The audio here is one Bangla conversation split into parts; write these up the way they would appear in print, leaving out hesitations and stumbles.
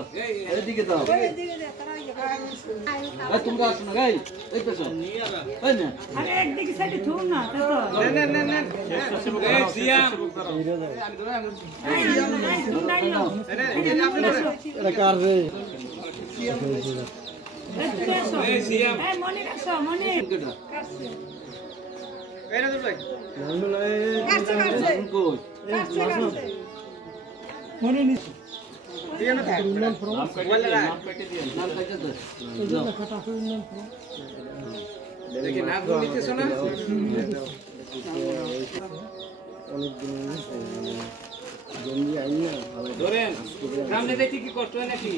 এদিকে দাও তোমরা আসো না গাই এই পেছো তাই না আরে একদিকে সাইডে থুন না তো এই সিয়াম এটা কার রে এই সিয়াম এই মনি রাখো মনি কাটছে এরা তো ভাই কাটছে মনে নিছি দিয়ে না ইউনিয়ন ফ্রম বলে নাম পেটে দিয়ে নাম কাটে দাও এই যে লেখাটা আছে ইউনিয়ন ফ্রম দেখি নাম নিতেছ না অনেক দিন জমি আইন না ভালো ধরেন সামনে দেখি কি কষ্ট হয় নাকি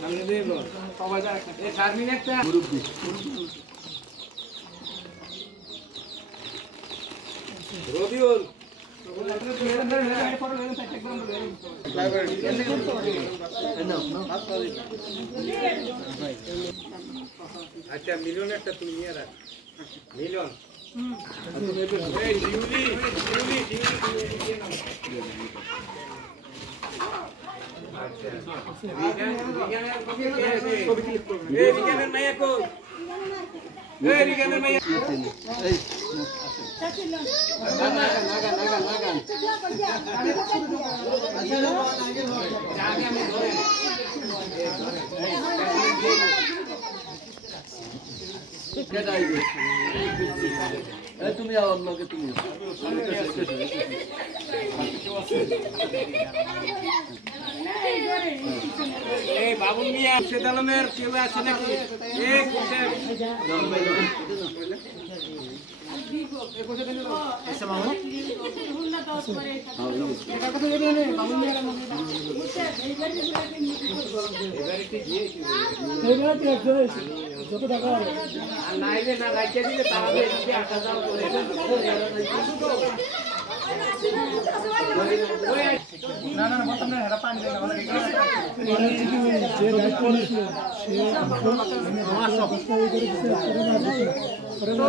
সামনে দেব সবাই যায় এই 4 মিনিট একটা মুরব্বি রবিউল আচ্ছা মিলন একটা তুমি নিয়ে রাখ মিলন এই ডিউলি আচ্ছা বিজ্ঞানের কপি কে আছে এই বিজ্ঞানের মাইয়া কো এই বিজ্ঞানের মাইয়া এই তুমি আমার লোকে তুমি এই বাবুল মিয়া সেদালমের কেউ আছে নাকি এই কোশের যত টাকা নাইলে না রাখিয়ে দিলে তাহলে 8000 করে না না বলতাম না হেরা পানি দেন আমাদের যে রাইট পুলিশ সে আমার সব করে দিছে করে না